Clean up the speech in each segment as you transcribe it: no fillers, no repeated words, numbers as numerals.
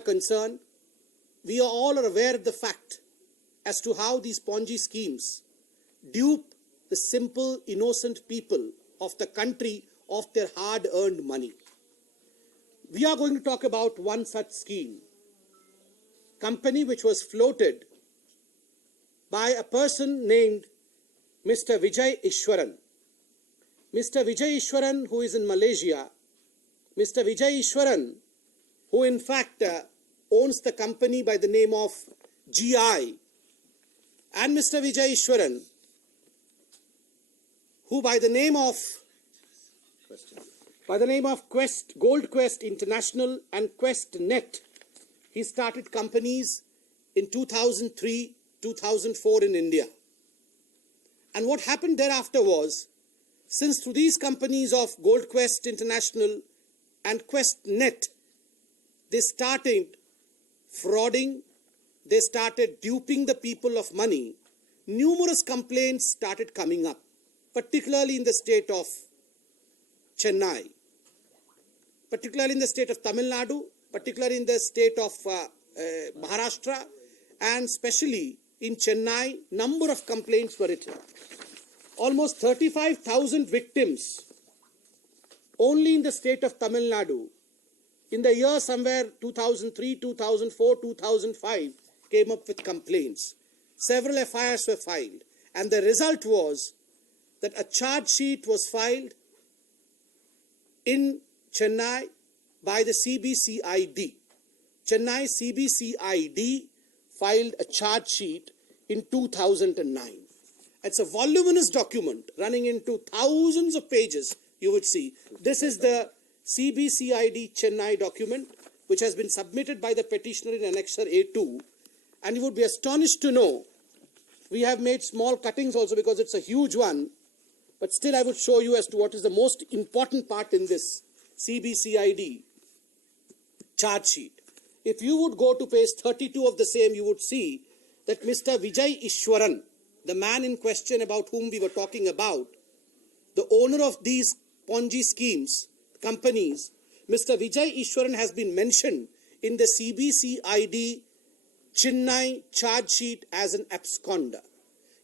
concerned, we are all aware of the fact as to how these Ponzi schemes dupe the simple, innocent people of the country of their hard-earned money. We are going to talk about one such scheme, company which was floated by a person named Mr. Vijay Ishwaran. Mr. Vijay Ishwaran, who is in Malaysia, Mr. Vijay Ishwaran, who in fact owns the company by the name of GI, and Mr. Vijay Ishwaran, who by the name of Gold Quest International and Quest Net, he started companies in 2003, 2004 in India. And what happened thereafter was, since through these companies of Gold Quest International and Quest Net, they started frauding, they started duping the people of money, numerous complaints started coming up, particularly in the state of Chennai, particularly in the state of Tamil Nadu, particularly in the state of Maharashtra, and especially in Chennai, number of complaints were written. Almost 35,000 victims only in the state of Tamil Nadu in the year somewhere 2003, 2004, 2005 came up with complaints. Several FIRs were filed, and the result was that a charge sheet was filed in Chennai by the CBCID. Chennai CBCID filed a charge sheet in 2009. It's a voluminous document running into thousands of pages, you would see. This is the CBCID Chennai document, which has been submitted by the petitioner in Annexure A2. And you would be astonished to know, we have made small cuttings also because it's a huge one, but still I would show you as to what is the most important part in this CBCID charge sheet. If you would go to page 32 of the same, you would see that Mr. Vijay Ishwaran, the man in question about whom we were talking about, the owner of these Ponzi schemes, companies, Mr. Vijay Ishwaran has been mentioned in the CBCID Chennai charge sheet as an absconder.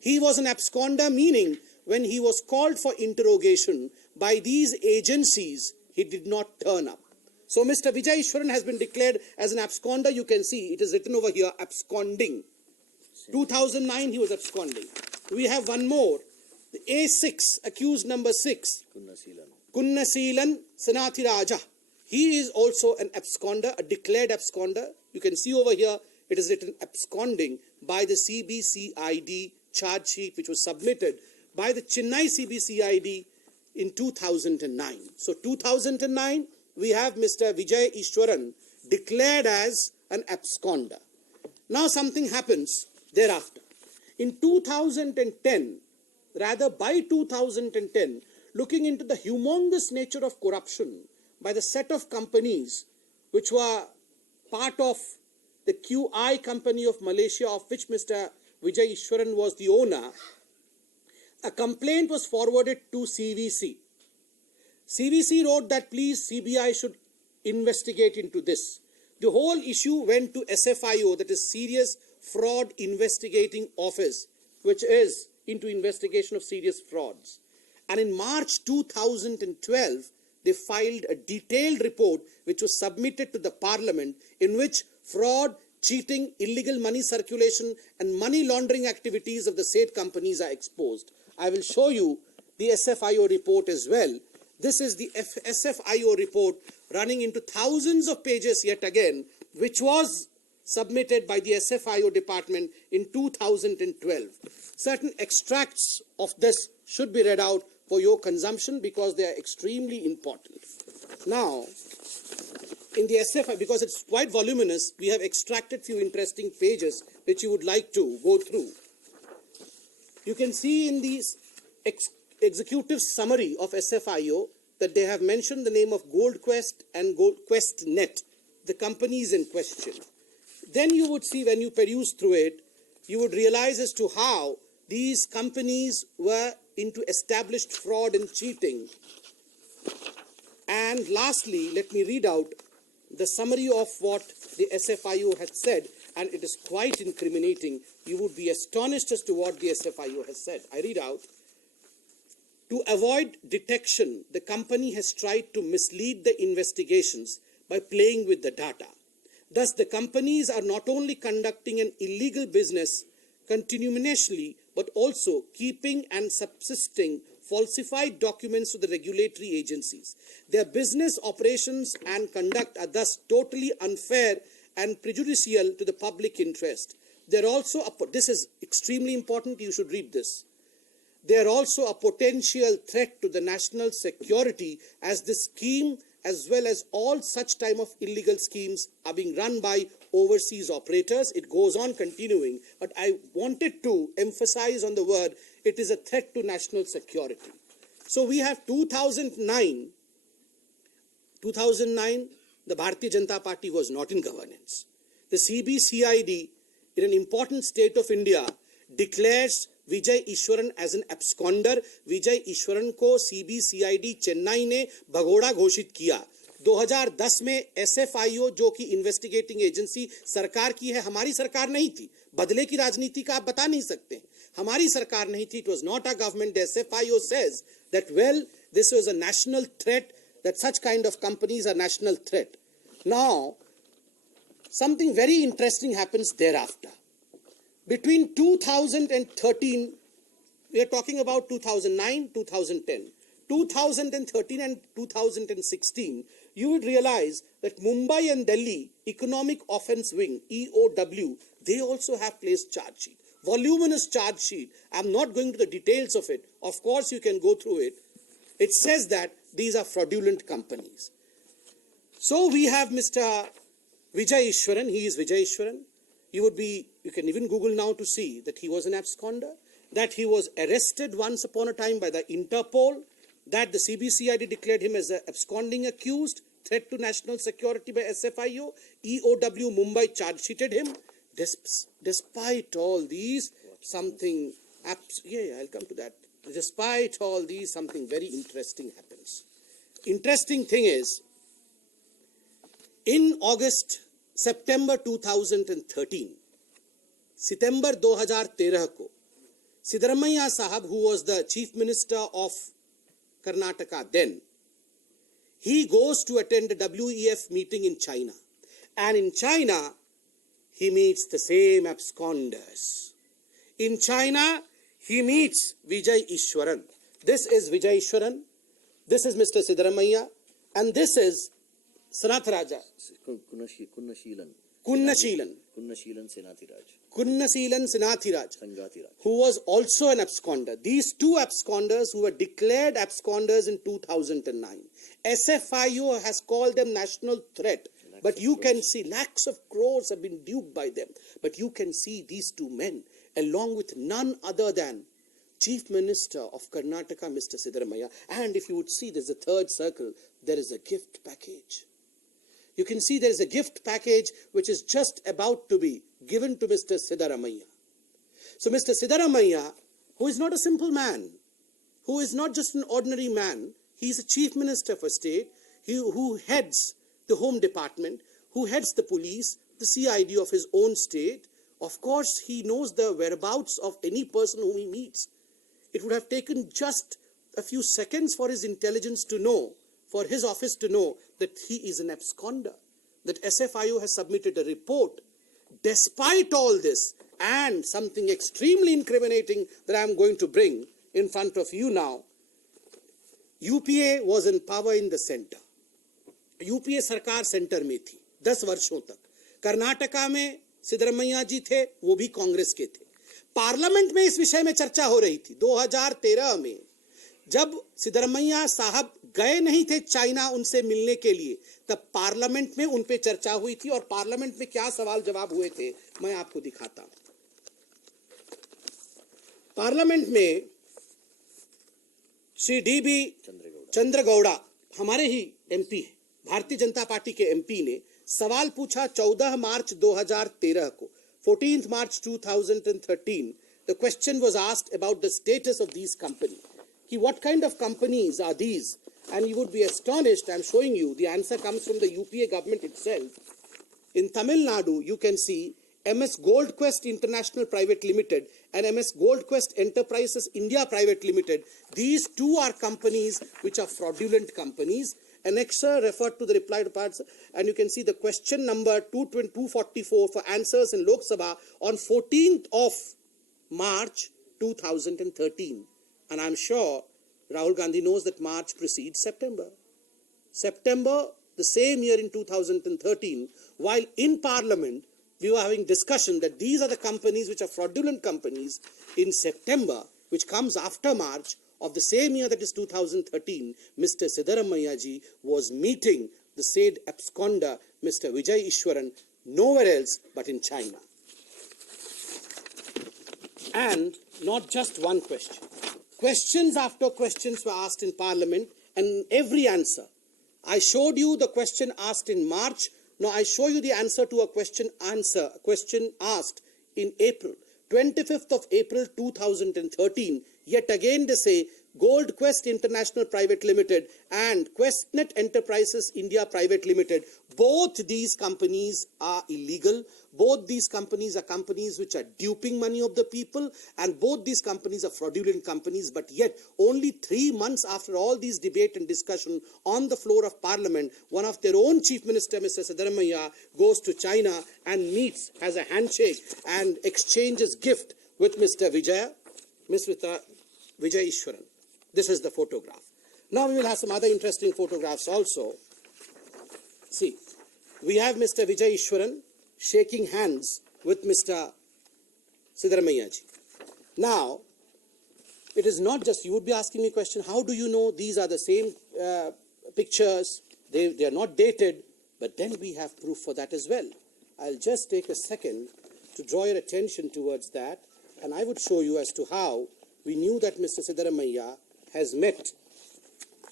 He was an absconder, meaning when he was called for interrogation by these agencies, he did not turn up. So Mr. Vijay Ishwaran has been declared as an absconder. You can see it is written over here, absconding. 2009 he was absconding. We have one more, the A6, accused number 6, Kunnasilan Sanathiraja. He is also an absconder, a declared absconder. You can see over here it is written absconding by the CBCID charge sheet, which was submitted by the Chennai CBCID in 2009. So 2009 we have Mr. Vijay Ishwaran declared as an absconder. Now something happens thereafter. In 2010, rather by 2010, looking into the humongous nature of corruption by the set of companies which were part of the QI company of Malaysia, of which Mr. Vijay Ishwaran was the owner, a complaint was forwarded to CVC. CVC wrote that please CBI should investigate into this. The whole issue went to SFIO, that is Serious Fraud Investigating Office, which is into investigation of serious frauds. And in March 2012, they filed a detailed report which was submitted to the Parliament, in which fraud, cheating, illegal money circulation and money laundering activities of the said companies are exposed. I will show you the SFIO report as well. This is the SFIO report running into thousands of pages yet again, which was submitted by the SFIO department in 2012. Certain extracts of this should be read out for your consumption because they are extremely important. Now, in the SFIO, because it's quite voluminous, we have extracted few interesting pages which you would like to go through. You can see in the executive summary of SFIO that they have mentioned the name of Gold Quest and Gold Quest Net, the companies in question. Then you would see, when you peruse through it, you would realize as to how these companies were into established fraud and cheating. And lastly, let me read out the summary of what the SFIO has said, and it is quite incriminating. You would be astonished as to what the SFIO has said. I read out. To avoid detection, the company has tried to mislead the investigations by playing with the data. Thus, the companies are not only conducting an illegal business continuously, but also keeping and subsisting falsified documents to the regulatory agencies. Their business operations and conduct are thus totally unfair and prejudicial to the public interest. They are also, this is extremely important, you should read this. They are also a potential threat to the national security, as this scheme, as well as all such type of illegal schemes, are being run by overseas operators. It goes on continuing, but I wanted to emphasize on the word, it is a threat to national security. So we have 2009, the Bharatiya Janata Party was not in governance. The CBCID, in an important state of India, declares Vijay Eswaran as an absconder. Vijay Eswaran को CBCID Chennai ने भगोड़ा घोषित किया. 2010 में SFIO, जो कि investigating agency सरकार की है, हमारी सरकार नहीं थी. बदले की राजनीति का आप बता नहीं सकते. हमारी सरकार नहीं थी. It was not our government. The SFIO says that, well, this was a national threat, that such kind of companies are national threat. Now, something very interesting happens thereafter. Between 2013, we are talking about 2009, 2010, 2013 and 2016, you would realize that Mumbai and Delhi Economic Offence Wing, EOW, they also have placed charge sheet. Voluminous charge sheet. I'm not going to the details of it. Of course, you can go through it. It says that these are fraudulent companies. So we have Mr. Vijay Ishwaran. He is Vijay Ishwaran. You can even Google now to see that he was an absconder, that he was arrested once upon a time by the Interpol, that the CBCID declared him as an absconding accused, threat to national security by SFIO, EOW Mumbai charge sheeted him. Despite all these, something, I'll come to that. Despite all these, something very interesting happens. Interesting thing is, in September 2013, September 2013 को Siddaramaiah Sahab, who was the Chief Minister of Karnataka then, he goes to attend a WEF meeting in China. And in China, he meets the same absconders. In China, he meets Vijay Ishwaran. This is Vijay Ishwaran. This is Mr. Siddaramaiah. And this is Sanatharaja. Kunnashilan Senathiraj, who was also an absconder. These two absconders who were declared absconders in 2009. SFIO has called them national threat. But you can see lakhs of crores have been duped by them. But you can see these two men, along with none other than Chief Minister of Karnataka, Mr. Siddaramaiah. And if you would see, there's a third circle, there is a gift package. You can see there is a gift package which is just about to be given to Mr. Siddaramaiah. So Mr. Siddaramaiah, who is not a simple man, who is not just an ordinary man, he is a Chief Minister for State, who heads the Home Department, who heads the police, the CID of his own state. Of course, he knows the whereabouts of any person whom he meets. It would have taken just a few seconds for his intelligence to know, for his office to know that he is an absconder, that SFIO has submitted a report. Despite all this, and something extremely incriminating that I am going to bring in front of you now, UPA was in power in the center. UPA सरकार centre में थी 10 वर्षों तक. कर्नाटका में सिद्धरमैया जी थे, वो भी कांग्रेस के थे. पार्लियामेंट में इस विषय में चर्चा हो रही थी 2013 में, जब सिद्धरमैया साहब गए नहीं थे चाइना उनसे मिलने के लिए, तब पार्लियामेंट में उन पे चर्चा हुई थी. और पार्लियामेंट में क्या सवाल जवाब हुए थे, मैं आपको दिखाता हूं. पार्लियामेंट में श्री डीबी चंद्रगौड़ा, हमारे ही एमपी है, भारतीय जनता पार्टी के एमपी, ने सवाल पूछा 14 मार्च 2013 को. 14th March 2013, the question was asked about the status of these companies. What kind of companies are these And you would be astonished, I'm showing you, the answer comes from the UPA government itself. In Tamil Nadu, you can see MS Gold Quest International Private Limited and MS Gold Quest Enterprises India Private Limited. These two are companies which are fraudulent companies. Annexer referred to the reply to parts, and you can see the question number 244 for answers in Lok Sabha on 14th of March 2013. And I'm sure Rahul Gandhi knows that March precedes September. September, the same year in 2013, while in Parliament, we were having discussion that these are the companies which are fraudulent companies. In September, which comes after March of the same year, that is 2013, Mr. Siddaramaiah ji was meeting the said absconder, Mr. Vijay Ishwaran, nowhere else but in China. And not just one question. Questions after questions were asked in Parliament, and every answer. I showed you the question asked in March. Now I show you the answer to a question asked in April. 25th of April 2013. Yet again they say Gold Quest International Private Limited and QuestNet Enterprises India Private Limited. Both these companies are illegal. Both these companies are companies which are duping money of the people, and both these companies are fraudulent companies. But yet, only 3 months after all these debate and discussion on the floor of Parliament, one of their own Chief Minister, Mr. Siddaramaiah, goes to China and meets, has a handshake and exchanges gift with Mr. Vijay Ishwaran. This is the photograph. Now we will have some other interesting photographs also. See, we have Mr. Vijay Ishwaran shaking hands with Mr. Siddaramaiah ji. Now, it is not just, you would be asking me a question, how do you know these are the same pictures? They are not dated, but then we have proof for that as well. I'll just take a second to draw your attention towards that, and I would show you as to how we knew that Mr. Siddaramaiah has met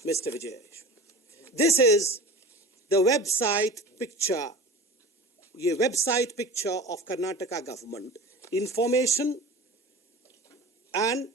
Mr. Vijay Ishwaran. This is the website picture of Karnataka government, information and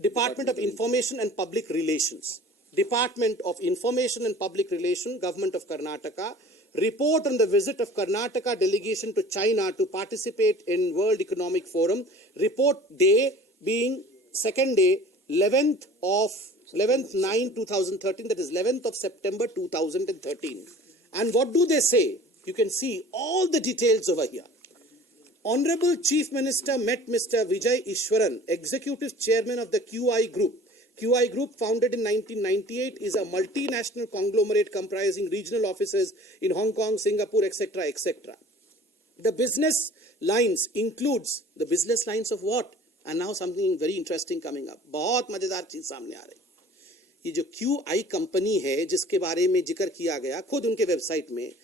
Department of Information and Public Relations. Department of Information and Public Relations, Government of Karnataka. Report on the visit of Karnataka delegation to China to participate in World Economic Forum. Report day being second day, 11th 9/2013, that is 11th of September 2013. And what do they say? You can see all the details over here. Honorable Chief Minister met Mr. Vijay Ishwaran, Executive Chairman of the QI Group. QI Group, founded in 1998, is a multinational conglomerate comprising regional offices in Hong Kong, Singapore, etc., etc. The business lines includes, the business lines of what? And now something very interesting coming up. बहुत मजेदार चीज सामने आ रही. ये जो QI company है जिसके बारे में जिक्र किया गया खुद उनके वेबसाइट में,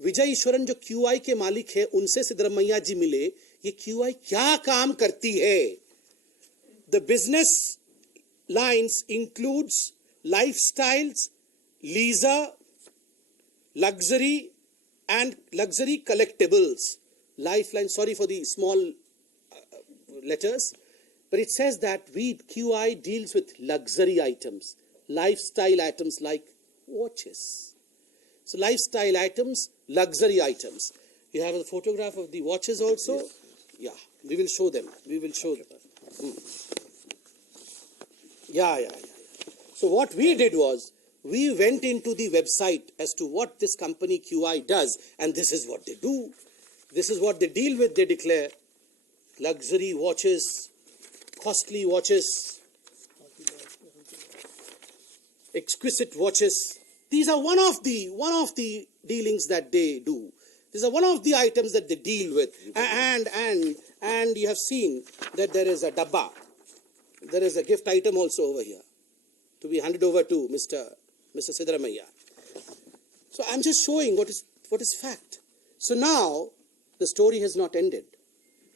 विजय ईश्वरन जो QI के मालिक है उनसे सिद्धरमैया जी मिले. ये QI क्या काम करती है? The business lines includes lifestyles, leisure, luxury and luxury collectibles. Lifeline, sorry for the small letters, but it says that QI deals with luxury items, lifestyle items like watches. So lifestyle items, luxury items. You have a photograph of the watches also? Yes. Yeah, we will show them. We will show them. Yeah. So what we did was, we went into the website as to what this company QI does, and this is what they do. This is what they deal with. They declare luxury watches, costly watches, exquisite watches. These are one of the dealings that they do. These are one of the items that they deal with. And you have seen that there is a dabba. There is a gift item also over here to be handed over to Mr. Siddaramaiah. So I'm just showing what is fact. So now the story has not ended.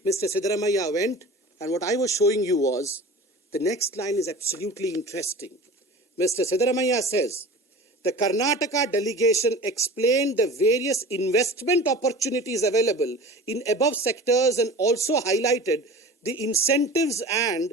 Mr. Siddaramaiah went, and what I was showing you was, the next line is absolutely interesting. Mr. Siddaramaiah says, the Karnataka delegation explained the various investment opportunities available in above sectors and also highlighted the incentives and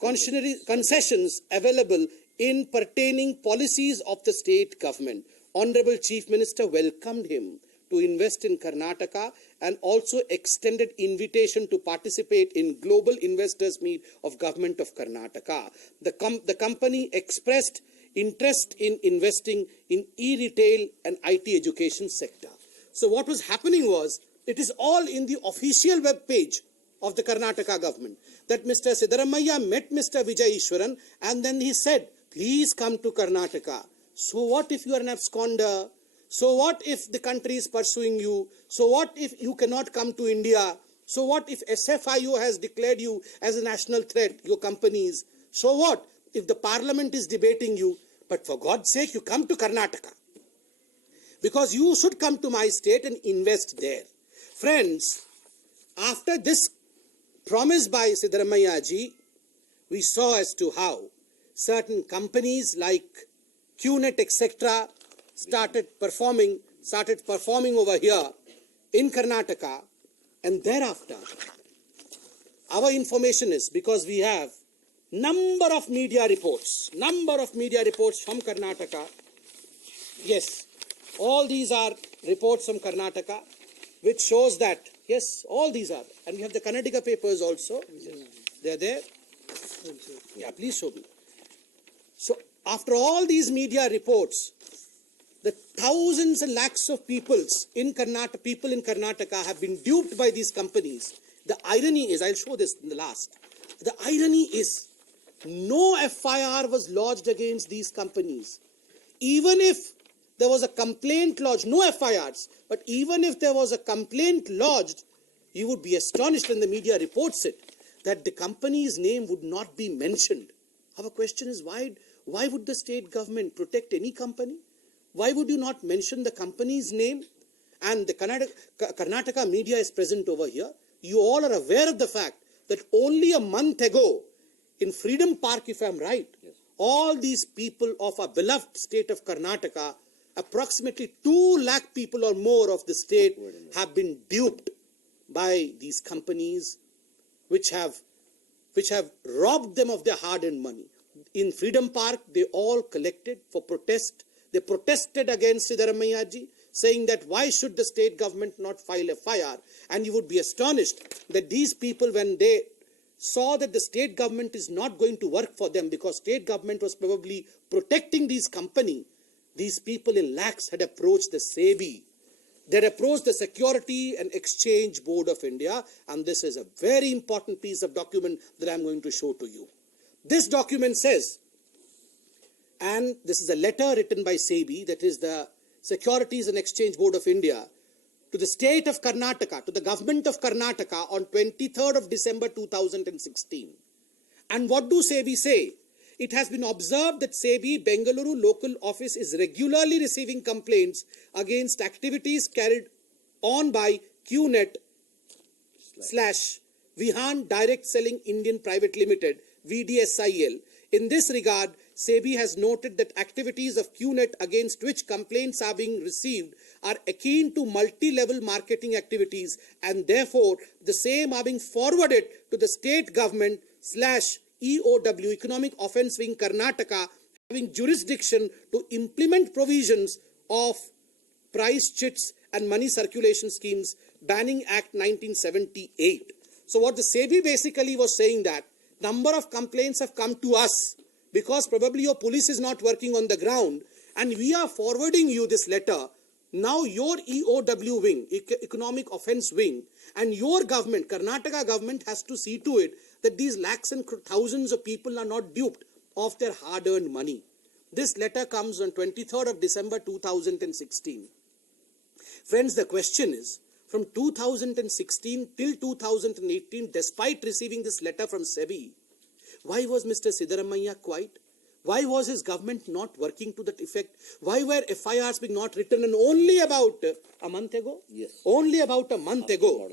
concessions available in pertaining policies of the state government. Honorable Chief Minister welcomed him to invest in Karnataka and also extended invitation to participate in Global Investors Meet of Government of Karnataka. The company expressed interest in investing in e-retail and IT education sector. So what was happening was, it is all in the official web page of the Karnataka government, that Mr. Siddaramaiah met Mr. Vijay Ishwaran and then he said, please come to Karnataka. So what if you are an absconder? So what if the country is pursuing you? So what if you cannot come to India? So what if SFIO has declared you as a national threat, your companies? So what if the parliament is debating you? But for God's sake, you come to Karnataka. Because you should come to my state and invest there. Friends, after this promise by Siddaramaiah ji, we saw as to how certain companies like QNet, etc. started performing over here in Karnataka, and thereafter our information is, because we have number of media reports from Karnataka. Yes, all these are reports from Karnataka, which shows that, yes, all these are, and we have the Karnataka papers also. Yes. They're there. Yeah, please show me. So after all these media reports, the thousands and lakhs of people in Karnataka have been duped by these companies. The irony is, I'll show this in the last. The irony is, no FIR was lodged against these companies. Even if there was a complaint lodged, no FIRs, but even if there was a complaint lodged, you would be astonished when the media reports it, that the company's name would not be mentioned. Our question is, why would the state government protect any company? Why would you not mention the company's name? And the Karnataka media is present over here. You all are aware of the fact that only a month ago, in Freedom Park, if I'm right, yes, all these people of our beloved state of Karnataka, approximately 2 lakh people or more of the state, have been duped by these companies which have robbed them of their hard-earned money. In Freedom Park, they all collected for protest. They protested against Siddaramaiah ji, saying that why should the state government not file a FIR? And you would be astonished that these people, when they saw that the state government is not going to work for them because state government was probably protecting these companies, these people in lakhs had approached the SEBI. They had approached the Security and Exchange Board of India, and this is a very important piece of document that I'm going to show to you. This document says, and this is a letter written by SEBI, that is the Securities and Exchange Board of India, to the state of Karnataka, to the government of Karnataka on 23rd of December 2016. And what do SEBI say? It has been observed that SEBI Bengaluru local office is regularly receiving complaints against activities carried on by QNet / Vihan Direct Selling Indian Private Limited, VDSIL. In this regard, SEBI has noted that activities of QNet against which complaints are being received are akin to multi-level marketing activities, and therefore the same are being forwarded to the state government / EOW, Economic Offence Wing Karnataka, having jurisdiction to implement provisions of price chits and money circulation schemes, Banning Act 1978. So what the SEBI basically was saying, that number of complaints have come to us because probably your police is not working on the ground, and we are forwarding you this letter. Now your EOW wing, Economic Offence Wing, and your government, Karnataka government, has to see to it that these lakhs and thousands of people are not duped of their hard-earned money. This letter comes on 23rd of December 2016. Friends, the question is, from 2016 till 2018, despite receiving this letter from SEBI, why was Mr. Siddaramaiah quiet? Why was his government not working to that effect? Why were FIRs being not written? And only about a month ago? Yes. Only about a month ago,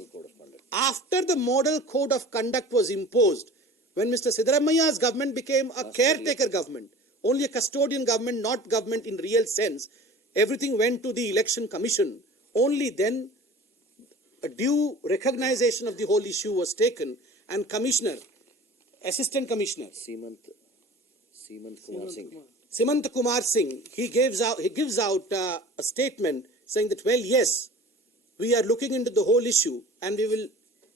after the Model Code of Conduct was imposed, when Mr. Siddaramaiah's government became a caretaker government, only a custodian government, not government in real sense, everything went to the Election Commission. Only then a due recognition of the whole issue was taken, and Assistant Commissioner Simant Kumar Singh, he gives out a statement saying that, well, yes, we are looking into the whole issue and we will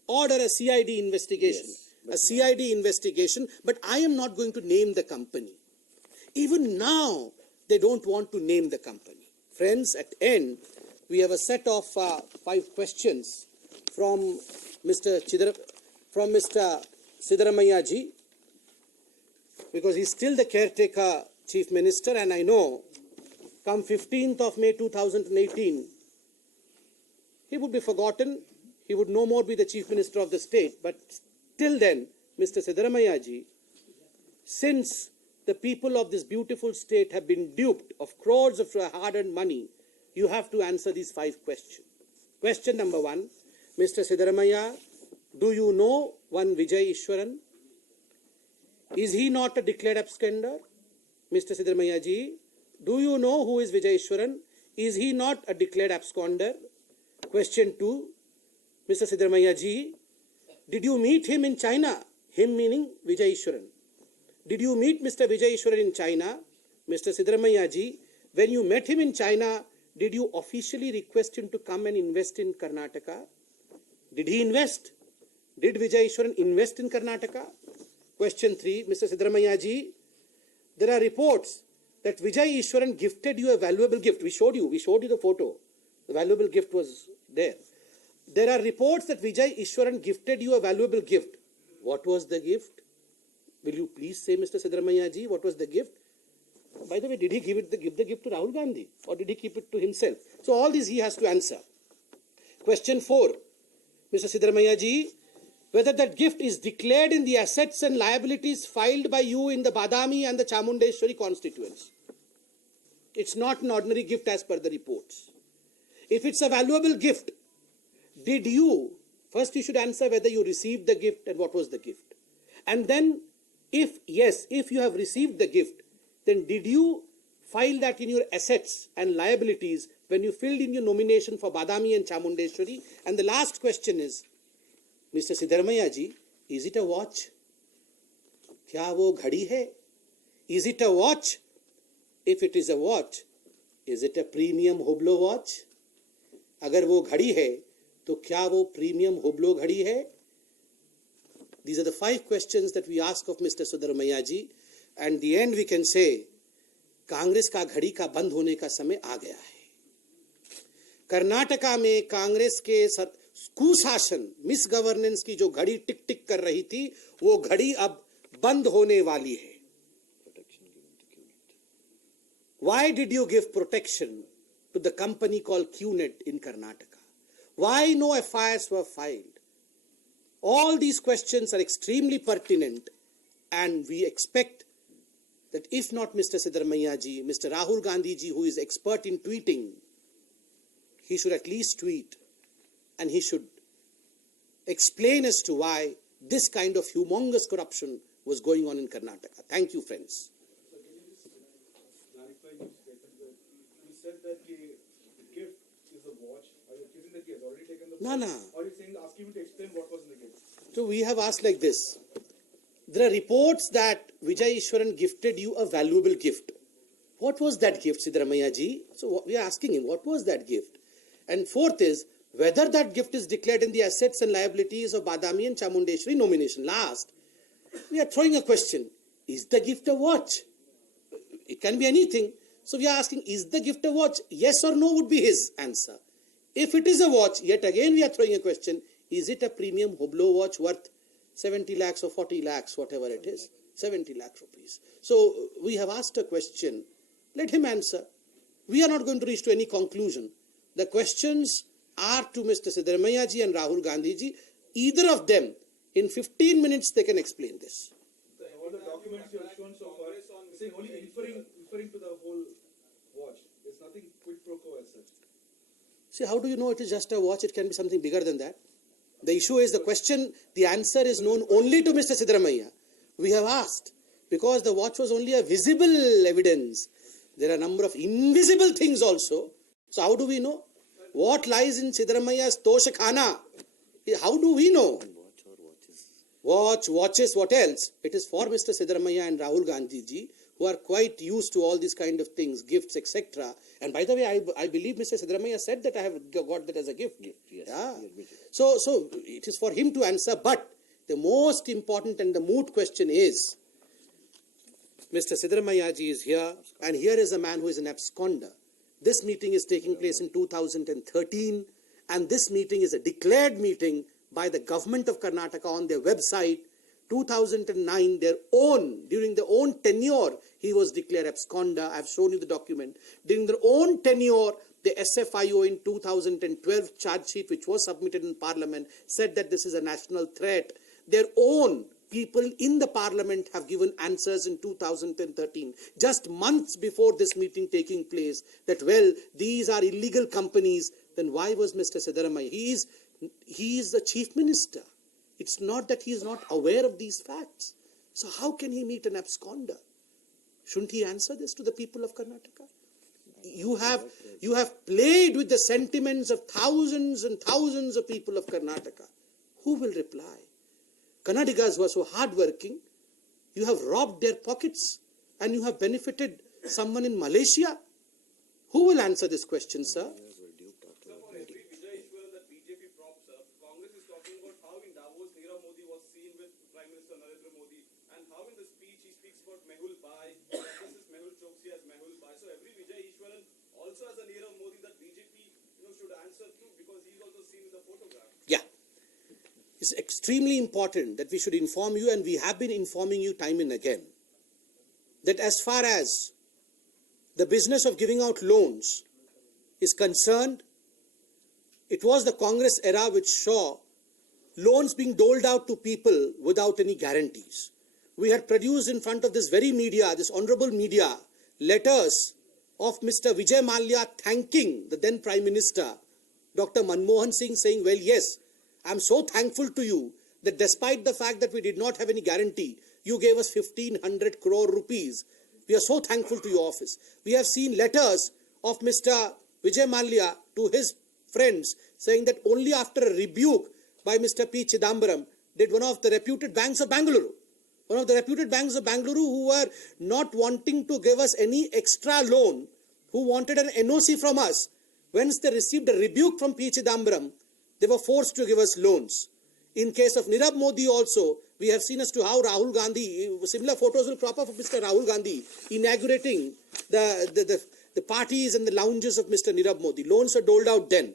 order a CID investigation. A CID investigation, but I am not going to name the company. Even now, they don't want to name the company. Friends, at end, we have a set of 5 questions from Mr. Siddaramaiah ji, because he's still the caretaker chief minister, and I know come 15th of May 2018, he would be forgotten. He would no more be the chief minister of the state. But till then, Mr. Siddaramaiah ji, since the people of this beautiful state have been duped of crores of hard-earned money, you have to answer these 5 questions. Question number 1, Mr. Siddaramaiah, do you know one Vijay Ishwaran? Is he not a declared absconder? Mr. Siddaramaiah ji, do you know who is Vijay Ishwaran? Is he not a declared absconder? Question 2, Mr. Siddaramaiah ji, did you meet him in China? Him meaning Vijay Ishwaran. Did you meet Mr. Vijay Ishwaran in China? Mr. Siddaramaiah ji, when you met him in China, did you officially request him to come and invest in Karnataka? Did he invest? Did Vijay Ishwaran invest in Karnataka? Question 3, Mr. Siddaramaiah ji, there are reports that Vijay Ishwaran gifted you a valuable gift. We showed you the photo. The valuable gift was there. There are reports that Vijay Ishwaran gifted you a valuable gift. What was the gift? Will you please say, Mr. Siddaramaiah ji, what was the gift? By the way, did he give the gift to Rahul Gandhi, or did he keep it to himself? So all these he has to answer. Question 4, Mr. Siddaramaiah ji, whether that gift is declared in the assets and liabilities filed by you in the Badami and the Chamundeshwari constituents. It's not an ordinary gift as per the reports. If it's a valuable gift, did you, first you should answer whether you received the gift and what was the gift. And then, if yes, if you have received the gift, then did you file that in your assets and liabilities when you filled in your nomination for Badami and Chamundeshwari? And the last question is, Mr. Siddaramaiah ji, is it a watch? Kya wo ghadi hai? Is it a watch? If it is a watch, is it a premium Hublot watch? Agar wo ghadi hai, to kya wo premium Hublot ghadi hai? These are the 5 questions that we ask of Mr. Siddaramaiah ji, and the end we can say, Congress का घड़ी का बंद होने का समय आ गया है. कर्नाटका में कांग्रेस के कुशासन, मिस गवर्नेंस की जो घड़ी टिक टिक कर रही थी, वो घड़ी अब बंद होने वाली है. Why did you give protection to the company called QNet in Karnataka? Why no FIRs were filed? All these questions are extremely pertinent, and we expect that if not Mr. Siddaramaiah ji, Mr. Rahul Gandhi ji, who is expert in tweeting, he should at least tweet, and he should explain as to why this kind of humongous corruption was going on in Karnataka. Thank you, friends. So can you just clarify your statement? You said that the gift is a watch. Are you accusing that he has already taken the watch? No. Or are you saying, asking him to explain what was in the gift? So we have asked like this. There are reports that Vijay Ishwaran gifted you a valuable gift. What was that gift, Siddaramaiah ji? So we are asking him, what was that gift? And fourth is, whether that gift is declared in the assets and liabilities of Badami and Chamundeshwari nomination. Last, we are throwing a question. Is the gift a watch? It can be anything. So we are asking, is the gift a watch? Yes or no would be his answer. If it is a watch, yet again we are throwing a question. Is it a premium Hublot watch worth 70 lakhs or 40 lakhs, whatever it is? 70 lakh rupees. So we have asked a question. Let him answer. We are not going to reach to any conclusion. The questions are to Mr. Siddaramaiah ji and Rahul Gandhi ji. Either of them, in 15 minutes, they can explain this. All the documents you have shown so far, saying only referring to the whole watch. There's nothing quid pro quo as such. See, how do you know it is just a watch? It can be something bigger than that. The issue is the question, the answer is known only to Mr. Siddaramaiah. We have asked, because the watch was only a visible evidence. There are a number of invisible things also. So how do we know? What lies in Siddaramaiah's Toshakhana? How do we know? watches, what else? It is for Mr. Siddaramaiah and Rahul Gandhi ji, who are quite used to all these kind of things, gifts, etc. And by the way, I believe Mr. Siddaramaiah said that I have got that as a gift. Yes. Yeah. So it is for him to answer. But the most important and the moot question is, Mr. Siddaramaiah ji is here, and here is a man who is an absconder. This meeting is taking place in 2013, and this meeting is a declared meeting by the government of Karnataka on their website. 2009, during their own tenure, he was declared absconder. I've shown you the document. During their own tenure, the SFIO in 2012 charge sheet, which was submitted in Parliament, said that this is a national threat. Their own people in the Parliament have given answers in 2013, just months before this meeting taking place, that, well, these are illegal companies. Then why was Mr. Siddaramaiah? He is the chief minister. It's not that he is not aware of these facts. So how can he meet an absconder? Shouldn't he answer this to the people of Karnataka? You have played with the sentiments of thousands and thousands of people of Karnataka. Who will reply? Kannadigas who are so hardworking, you have robbed their pockets and you have benefited someone in Malaysia. Who will answer this question, sir? Also as a Nirav Modi that BJP should answer to, because he is also seen in the photograph. Yeah. It's extremely important that we should inform you, and we have been informing you time and again, that as far as the business of giving out loans is concerned, it was the Congress era which saw loans being doled out to people without any guarantees. We had produced in front of this very media, this honorable media, letters of Mr. Vijay Mallya thanking the then Prime Minister, Dr. Manmohan Singh, saying, well, yes, I'm so thankful to you that despite the fact that we did not have any guarantee, you gave us 1,500 crore rupees. We are so thankful to your office. We have seen letters of Mr. Vijay Mallya to his friends saying that only after a rebuke by Mr. P. Chidambaram did one of the reputed banks of Bangalore, who were not wanting to give us any extra loan, who wanted an NOC from us. Once they received a rebuke from P. Chidambaram, they were forced to give us loans. In case of Nirav Modi also, we have seen as to how Rahul Gandhi, similar photos will crop up of Mr. Rahul Gandhi inaugurating the parties and the lounges of Mr. Nirav Modi. Loans are doled out then.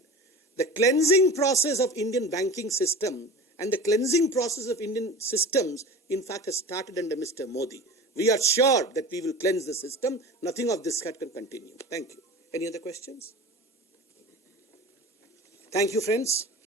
The cleansing process of Indian banking system and the cleansing process of Indian systems, in fact, has started under Mr. Modi. We are sure that we will cleanse the system. Nothing of this can continue. Thank you. Any other questions? Thank you, friends.